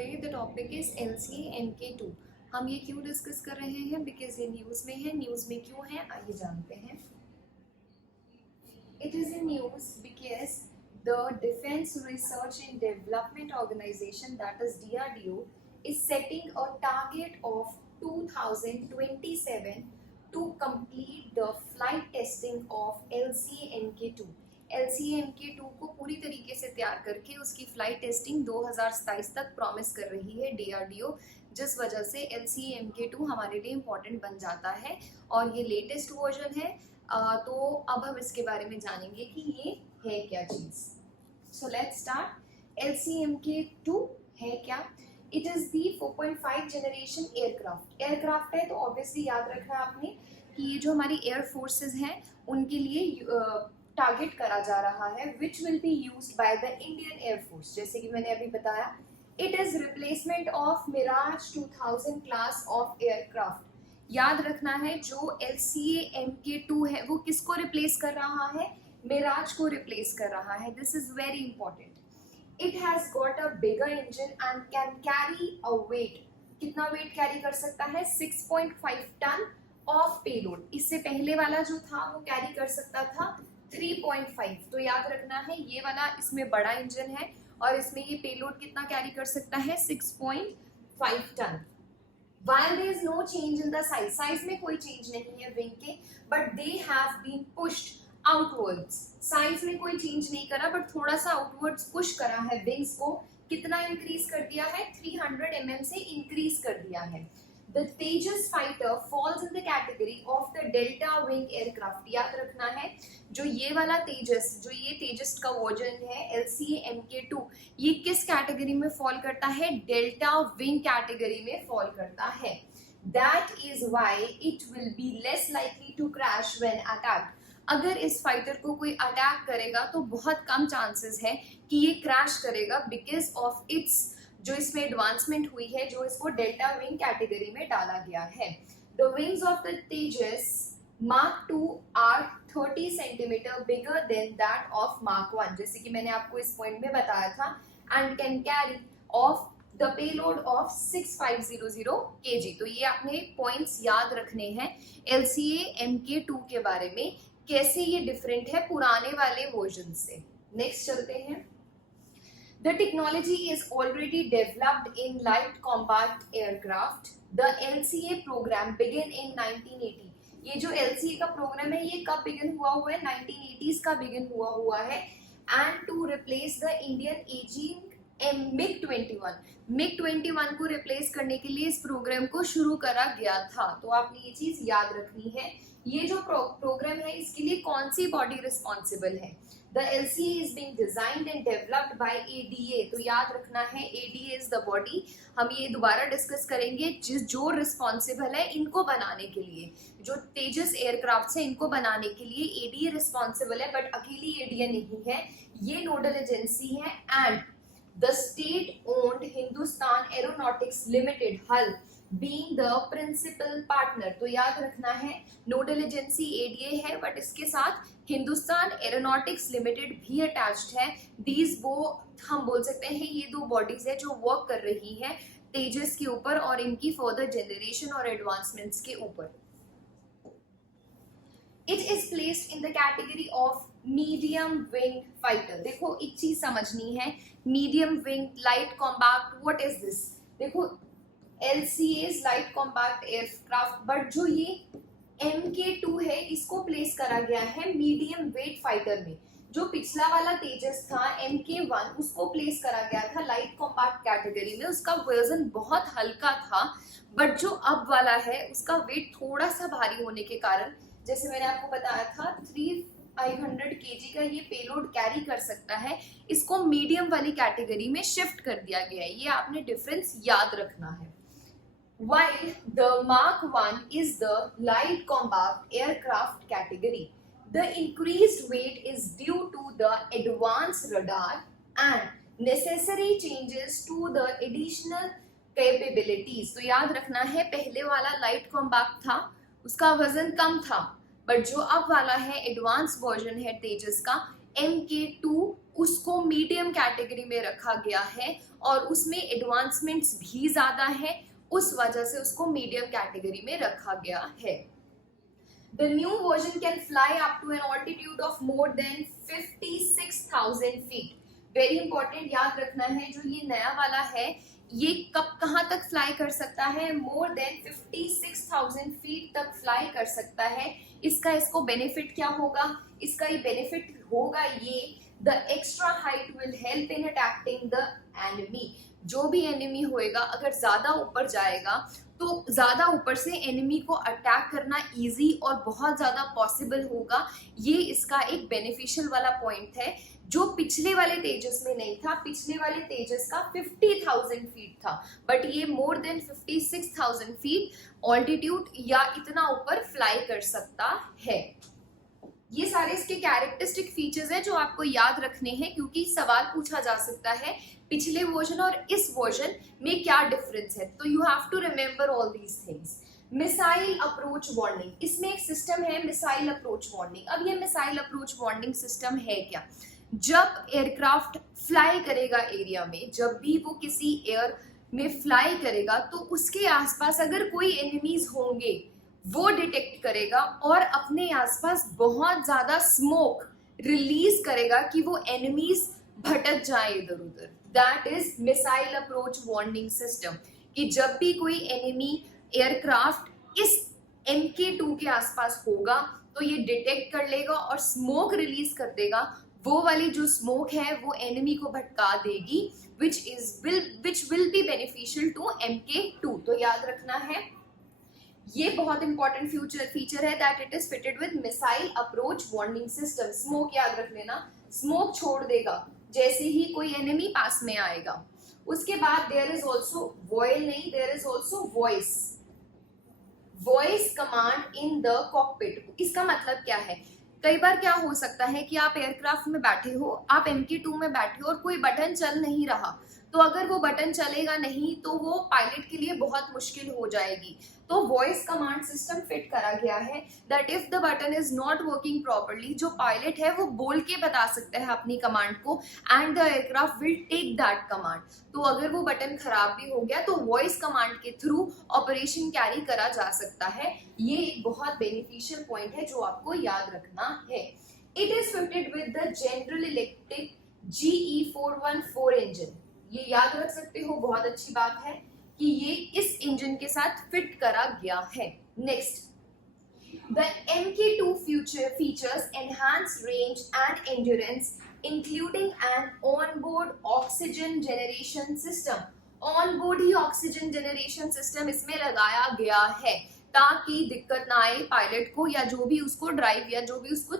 Today the topic is LCA MK2। हम ये क्यों डिस्कस कर रहे हैं? बिकॉज ये न्यूज़ में है। न्यूज़ में क्यों है आइए जानते हैं। It is in news because the defence research and development organisation that is DRDO is setting a target of 2027 to complete the flight testing of LCA MK2। LCA MK2 को पूरी तरीके से तैयार करके उसकी फ्लाइट टेस्टिंग 2027 तक promise कर रही है DRDO, जिस वजह से LCA MK2 हमारे लिए इम्पोर्टेंट बन जाता है और ये लेटेस्ट वर्जन है। तो अब हम इसके बारे में जानेंगे कि ये है क्या चीज़। So let's start. LCA MK2 है क्या? It is the 4.5 generation aircraft है। तो ऑब्वियसली याद रखना आपने कि ये जो हमारी एयर फोर्सेज हैं उनके लिए टारगेट करा जा रहा है, which will be used by the Indian air force. जैसे कि मैंने अभी बताया, it is replacement of Mirage 2000 class of aircraft. याद रखना है जो LCA MK2 है वो किसको रिप्लेस कर रहा है? मिराज को रिप्लेस कर रहा है। This is very important. It has got a bigger engine and can carry a weight। कितना वेट कैरी कर सकता है? 6.5 टन ऑफ पेलोड। इससे पहले वाला जो था वो कैरी कर सकता था 3.5। तो याद रखना है ये वाला इसमें बड़ा इंजन है और इसमें ये पेलोड कितना कैरी कर सकता है? 6.5 ton. While there is no change in the size में कोई चेंज नहीं है विंग के, but they have been pushed outwards. Size में कोई चेंज नहीं करा बट थोड़ा सा आउटवर्ड्स पुश करा है विंग्स को। कितना इंक्रीज कर दिया है? 300 mm से इंक्रीज कर दिया है। The Tejas fighter falls in the category of the delta wing aircraft. याद रखना है जो ये वाला तेजस, जो ये तेजस का वर्जन है LCA MK2, ये किस कैटेगरी में फॉल करता है? डेल्टा विंग कैटेगरी में फॉल करता है। That is why it will be less likely to crash when attacked. अगर इस फाइटर को कोई अटैक करेगा तो बहुत कम चांसेस है कि ये क्रैश करेगा, बिकॉज ऑफ इट्स जो इसमें एडवांसमेंट हुई है, जो इसको डेल्टा विंग कैटेगरी में डाला गया है। The wings of the Tejas Mark 2 are 30 centimetre bigger than that of Mark 1, जैसे कि मैंने आपको इस पॉइंट में बताया था, and can carry off the payload of 6500 kg। तो ये आपने पॉइंट्स याद रखने हैं LCA MK2 के बारे में, कैसे ये डिफरेंट है पुराने वाले वर्जन से। नेक्स्ट चलते हैं। The technology is already developed in light combat aircraft. The LCA programme begin in 1980। ये जो LCA का प्रोग्राम है ये कब बिगिन हुआ है? 1980s का बिगिन हुआ है। And to replace the Indian ageing MiG-21 को रिप्लेस करने के लिए इस प्रोग्राम को शुरू करा गया था। तो आपने ये चीज याद रखनी है। ये जो प्रोग्राम है इसके लिए कौन सी बॉडी रिस्पॉन्सिबल है? The LCA is being designed and developed by ADA। तो याद रखना है ADA इज द बॉडी। हम ये दोबारा डिस्कस करेंगे जो रिस्पॉन्सिबल है इनको बनाने के लिए, जो तेजस एयरक्राफ्ट है इनको बनाने के लिए ADA रिस्पॉन्सिबल है, बट अकेली ADA नहीं है, ये नोडल एजेंसी है। And the state-owned Hindustan Aeronautics Limited (HAL) being the principal partner। तो याद रखना है नोडल एजेंसी ADA है बट इसके साथ हिंदुस्तान एरोनॉटिक्स लिमिटेड भी अटैच्ड है। दीज वो हम बोल सकते हैं ये दो बॉडीज है जो वर्क कर रही है तेजस के ऊपर और इनकी फर्दर जनरेशन और एडवांसमेंट्स के ऊपर। It is placed in the category of medium wing fighter। देखो एक चीज समझनी है, medium wing light combat, what is this? देखो LCA's light combat aircraft, but जो ये MK2 है इसको प्लेस करा गया है मीडियम वेट फाइटर में। जो पिछला वाला तेजस था MK1 उसको प्लेस करा गया था लाइट कॉम्पैक्ट कैटेगरी में, उसका वजन बहुत हल्का था, बट जो अब वाला है उसका वेट थोड़ा सा भारी होने के कारण, जैसे मैंने आपको बताया था 300 kg का ये पेलोड कैरी कर सकता है, इसको मीडियम वाली कैटेगरी में शिफ्ट कर दिया गया है। ये आपने डिफरेंस याद रखना है। While the Mark 1 is the light combat aircraft category, the increased weight is due to the advanced radar and necessary changes to the additional capabilities। तो याद रखना है पहले वाला लाइट कॉम्बैक्ट था, उसका वजन कम था, बट जो अब वाला है एडवांस वर्जन है तेजस का, MK2 उसको मीडियम कैटेगरी में रखा गया है और उसमें एडवांसमेंट्स भी ज्यादा है, उस वजह से उसको मीडियम कैटेगरी में रखा गया है। The new version can fly up to an altitude of more than 56,000 feet. Very important, याद रखना है जो ये नया वाला है ये कब कहाँ तक फ्लाई कर सकता है, मोर देन 56,000 फीट तक फ्लाई कर सकता है। इसको बेनिफिट क्या होगा, इसका ये बेनिफिट होगा ये, the extra height will help in attacking the enemy. जो भी एनिमी होएगा अगर ज्यादा ऊपर जाएगा तो ज्यादा ऊपर से एनिमी को अटैक करना इजी और बहुत ज्यादा पॉसिबल होगा। ये इसका एक बेनिफिशियल वाला पॉइंट है जो पिछले वाले तेजस में नहीं था। पिछले वाले तेजस का 50,000 फीट था, बट ये मोर देन 56,000 फीट ऑल्टीट्यूड या इतना ऊपर फ्लाई कर सकता है। ये सारे इसके कैरेक्टरिस्टिक फीचर्स हैं जो आपको याद रखने हैं, क्योंकि सवाल पूछा जा सकता है पिछले वर्जन और इस वर्जन में क्या डिफरेंस है, तो you have to remember all these things. Missile approach warning, इसमें एक सिस्टम है मिसाइल अप्रोच वार्निंग। अब ये मिसाइल अप्रोच वार्निंग सिस्टम है क्या, जब एयरक्राफ्ट फ्लाई करेगा एरिया में, जब भी वो किसी एयर में फ्लाई करेगा तो उसके आसपास अगर कोई एनिमीज होंगे वो डिटेक्ट करेगा और अपने आसपास बहुत ज्यादा स्मोक रिलीज करेगा कि वो एनिमीज भटक जाए इधर उधर। That is missile approach warning system, कि जब भी कोई एनिमी एयरक्राफ्ट इस MK2 के आसपास होगा तो ये डिटेक्ट कर लेगा और स्मोक रिलीज कर देगा। वो वाली जो स्मोक है वो एनिमी को भटका देगी, which will be beneficial to MK2। तो याद रखना है ये बहुत इंपॉर्टेंट फीचर है that it is fitted with missile approach warning system. Smoke याद रख लेना, स्मोक छोड़ देगा जैसे ही कोई एनिमी पास में आएगा। उसके बाद देयर इज ऑल्सो वॉयल नहीं, there is also voice command in the cockpit. इसका मतलब क्या है, कई बार क्या हो सकता है कि आप एयरक्राफ्ट में बैठे हो, आप MK2 में बैठे हो और कोई बटन चल नहीं रहा, तो अगर वो बटन चलेगा नहीं तो वो पायलट के लिए बहुत मुश्किल हो जाएगी। तो वॉइस कमांड सिस्टम फिट करा गया है that if the button is not working properly, जो पायलट है वो बोल के बता सकता है अपनी कमांड को and the aircraft will take that command. तो अगर वो बटन खराब भी हो गया तो वॉइस कमांड के थ्रू ऑपरेशन कैरी करा जा सकता है। ये एक बहुत बेनिफिशियल पॉइंट है जो आपको याद रखना है। It is fitted with the general electric GE414 engine. ये याद रख सकते हो, बहुत अच्छी बात है कि ये इस इंजन के साथ फिट करा गया है। Next, the MK2 features enhanced range and endurance including an onboard oxygen generation system। onboard he oxygen generation system इसमें लगाया गया है ताकि दिक्कत ना आए पायलट को या जो भी उसको ड्राइव या जो भी उसको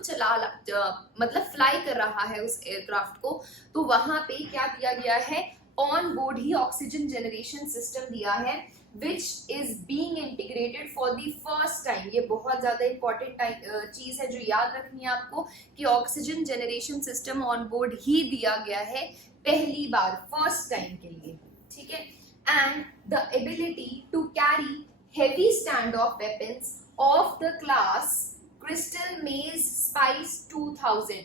मतलब फ्लाई कर रहा है उस एयरक्राफ्ट को, तो वहां पे क्या दिया गया है, on board he oxygen generation system दिया है which is being integrated for the first time। ये बहुत ज्यादा इंपॉर्टेंट चीज है जो याद रखनी है आपको कि oxygen generation system on board ही दिया गया है पहली बार, फर्स्ट टाइम के लिए, ठीक है। And the ability to carry heavy stand off weapons of the class crystal maze spice 2000।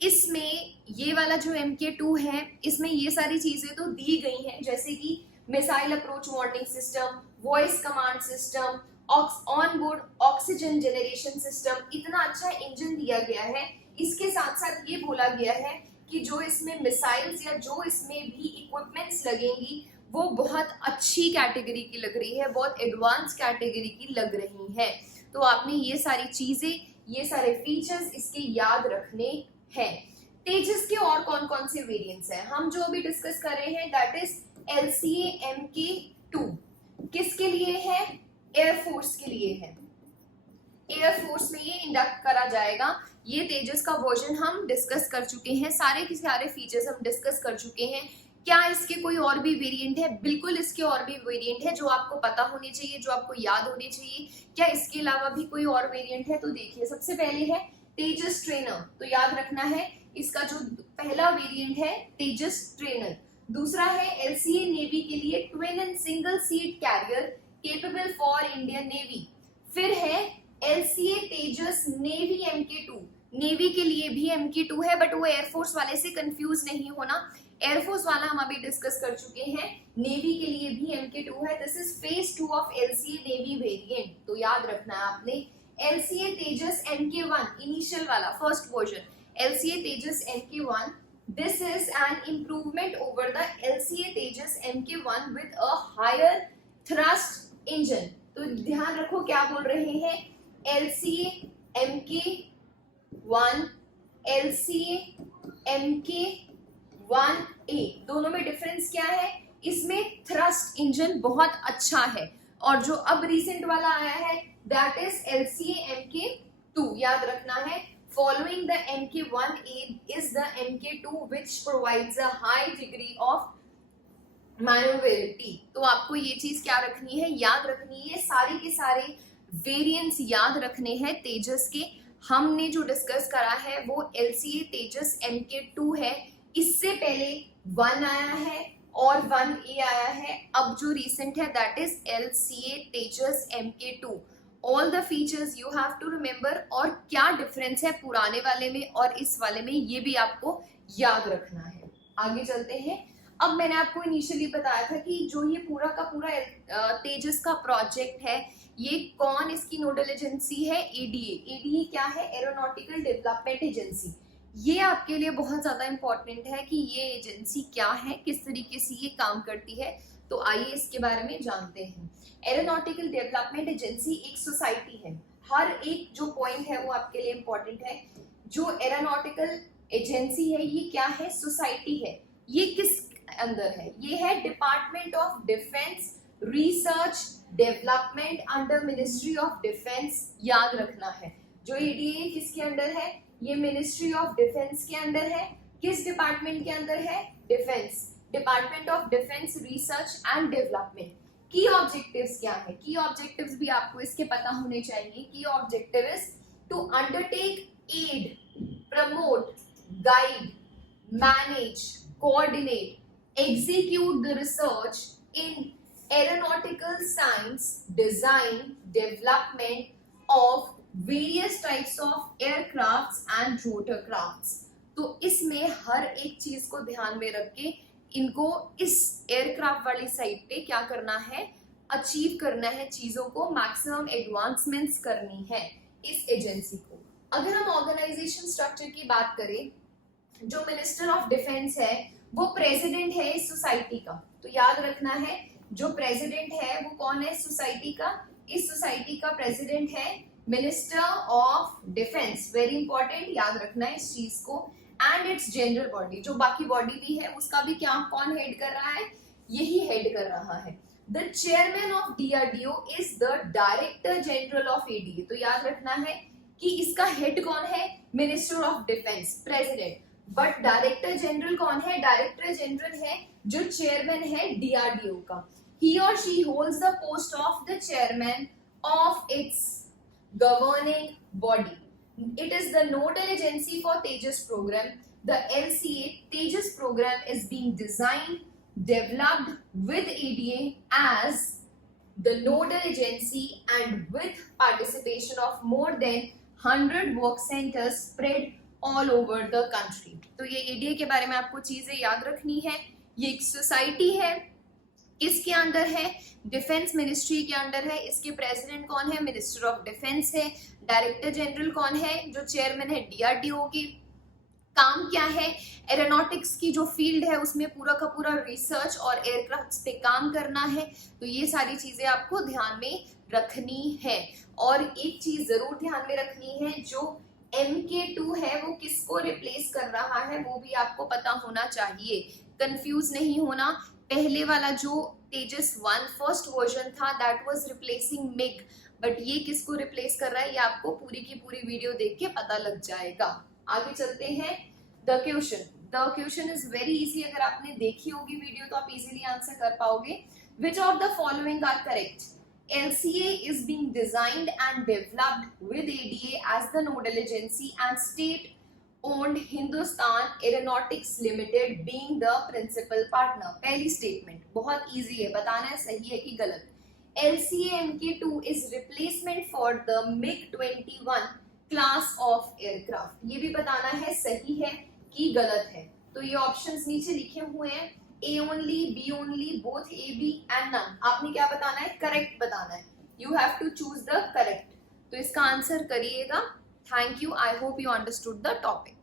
इसमें ये वाला जो MK2 है इसमें ये सारी चीजें तो दी गई हैं, जैसे कि missile approach warning system, voice command system, on board oxygen generation system, इतना अच्छा इंजन दिया गया है। इसके साथ साथ ये बोला गया है कि जो इसमें मिसाइल्स या जो इसमें भी इक्विपमेंट्स लगेंगी वो बहुत अच्छी कैटेगरी की लग रही है, बहुत एडवांस कैटेगरी की लग रही है। तो आपने ये सारी चीजें, ये सारे फीचर्स इसके याद रखने हैं। तेजस के और कौन कौन से वेरिएंट्स हैं हम जो अभी डिस्कस कर रहे हैं, दैट इज LCA MK2 किसके लिए है, एयरफोर्स के लिए है। एयरफोर्स में ये इंडक्ट करा जाएगा। ये तेजस का वर्जन हम डिस्कस कर चुके हैं, सारे के सारे फीचर्स हम डिस्कस कर चुके हैं। क्या इसके कोई और भी वेरिएंट है, बिल्कुल इसके और भी वेरिएंट है जो आपको पता होने चाहिए, जो आपको याद होने चाहिए। क्या इसके अलावा भी कोई और वेरिएंट है, तो देखिए सबसे पहले है तेजस ट्रेनर, तो याद रखना है इसका जो पहला वेरिएंट है तेजस ट्रेनर। दूसरा है LCA नेवी के लिए twin and single seat carrier capable for Indian navy. फिर है LCA तेजस नेवी MK2 नेवी के लिए भी MK2 है, बट वो एयरफोर्स वाले से कंफ्यूज नहीं होना, एयरफोर्स वाला हम अभी डिस्कस कर चुके हैं। नेवी के लिए भी MK2 है। This is phase 2 of LCA navy variant, तो याद रखना है आपने। LCA तेजस MK1 इनिशियल वाला first version, LCA Tejas MK1, this is an improvement over the LCA Tejas MK1 with a higher thrust engine। तो ध्यान रखो क्या बोल रहे हैं, LCA MK1, LCA MK1A, दोनों में डिफरेंस क्या है, इसमें थ्रस्ट इंजन बहुत अच्छा है, और जो अब रिसेंट वाला आया है दैट इज LCA MK2, याद रखना है। Following the MK1A is the MK2 which provides a high degree of maneuverability। तो आपको ये चीज क्या रखनी है, याद रखनी है, सारे के सारे वेरिएंट्स याद रखने हैं तेजस के। हमने जो डिस्कस करा है वो LCA तेजस MK2 है, इससे पहले 1 आया है और 1A आया है, अब जो रिसेंट है that is LCA Tejas MK2। All the features you have to remember, और क्या डिफरेंस है पुराने वाले में और इस वाले में, ये भी आपको याद रखना है। आगे चलते हैं। अब मैंने आपको इनिशियली बताया था कि जो ये पूरा का पूरा तेजस का प्रोजेक्ट है, ये कौन इसकी नोडल एजेंसी है, ADA। ADA क्या है, एरोनॉटिकल डेवलपमेंट एजेंसी। ये आपके लिए बहुत ज्यादा इंपॉर्टेंट है कि ये एजेंसी क्या है, किस तरीके से ये काम करती है, तो आइए इसके बारे में जानते हैं। एरोनॉटिकल डेवलपमेंट एजेंसी एक सोसाइटी है, हर एक जो पॉइंट है वो आपके लिए इंपॉर्टेंट है। जो एरोनॉटिकल एजेंसी है ये क्या है, सोसाइटी है। ये किस अंदर है, ये है department of defence research development under ministry of defence, याद रखना है। जो ADA किसके अंदर है, ये मिनिस्ट्री ऑफ डिफेंस के अंदर है। किस डिपार्टमेंट के अंदर है, defence, department of defence research and development. की ऑब्जेक्टिव्स क्या है, की ऑब्जेक्टिव्स भी आपको इसके पता होने चाहिए। की objective is to undertake, aid, promote, guide, manage, coordinate, execute the research in aeronautical science, design, development of various types of aircrafts and rotorcrafts. तो इसमें हर एक चीज को ध्यान में रख के इनको इस एयरक्राफ्ट वाली साइड पे क्या करना है, अचीव करना है, चीजों को मैक्सिमम एडवांसमेंट्स करनी है इस एजेंसी को। अगर हम ऑर्गेनाइजेशन स्ट्रक्चर की बात करें, जो मिनिस्टर ऑफ डिफेंस है वो प्रेसिडेंट है इस सोसाइटी का, तो याद रखना है जो प्रेसिडेंट है वो कौन है सोसाइटी का, इस सोसाइटी का प्रेसिडेंट है minister of defence. Very important, याद रखना है इस चीज को। एंड इट्स जनरल बॉडी, जो बाकी बॉडी भी है उसका भी क्या कौन हेड कर रहा है, यही हेड कर रहा है। The chairman of DRDO is the director general of ADA। तो याद रखना है कि इसका हेड कौन है, minister of defence, president, but director general कौन है, डायरेक्टर जनरल है जो चेयरमैन है DRDO का। he or she holds the post of the chairman of its governing body. It is the nodal agency for Tejas program. The LCA Tejas program is being designed, developed with ADA as the nodal agency and with participation of more than 100 work centers spread all over the country। तो ये ADA के बारे में आपको चीजें याद रखनी है। ये एक सोसाइटी है, किसके अंदर है, डिफेंस मिनिस्ट्री के अंदर है। इसके प्रेसिडेंट कौन है, मिनिस्टर ऑफ डिफेंस है। डायरेक्टर जनरल कौन है, जो चेयरमैन है DRDO की। काम क्या है, एरोनॉटिक्स की जो फील्ड है उसमें पूरा का पूरा रिसर्च और एयरक्राफ्ट पे काम करना है। तो ये सारी चीजें आपको ध्यान में रखनी है। और एक चीज जरूर ध्यान में रखनी है, जो MK2 है वो किसको रिप्लेस कर रहा है वो भी आपको पता होना चाहिए, कंफ्यूज नहीं होना। पहले वाला जो तेजस 1 फर्स्ट वर्जन था that was replacing MiG, but ये किसको रिप्लेस कर रहा है ये आपको पूरी की पूरी वीडियो देख के पता लग जाएगा। आगे चलते हैं। The question is very easy, अगर आपने देखी होगी वीडियो तो आप इजीली आंसर कर पाओगे। Which of the following are correct, LCA is being designed and developed with ADA as the nodal agency and state owned Hindustan Aeronautics Limited being the principal partner। पहली statement बहुत easy है, बताना है सही है कि गलत। LCA MK2 is replacement for the MiG-21 class of aircraft. ये भी बताना है सही है कि गलत है। तो ये ऑप्शंस नीचे लिखे हुए हैं, A only, B only, both A B and none. आपने क्या बताना है? करेक्ट बताना है। You have to choose the correct. तो इसका आंसर करिएगा। Thank you. I hope you understood the topic.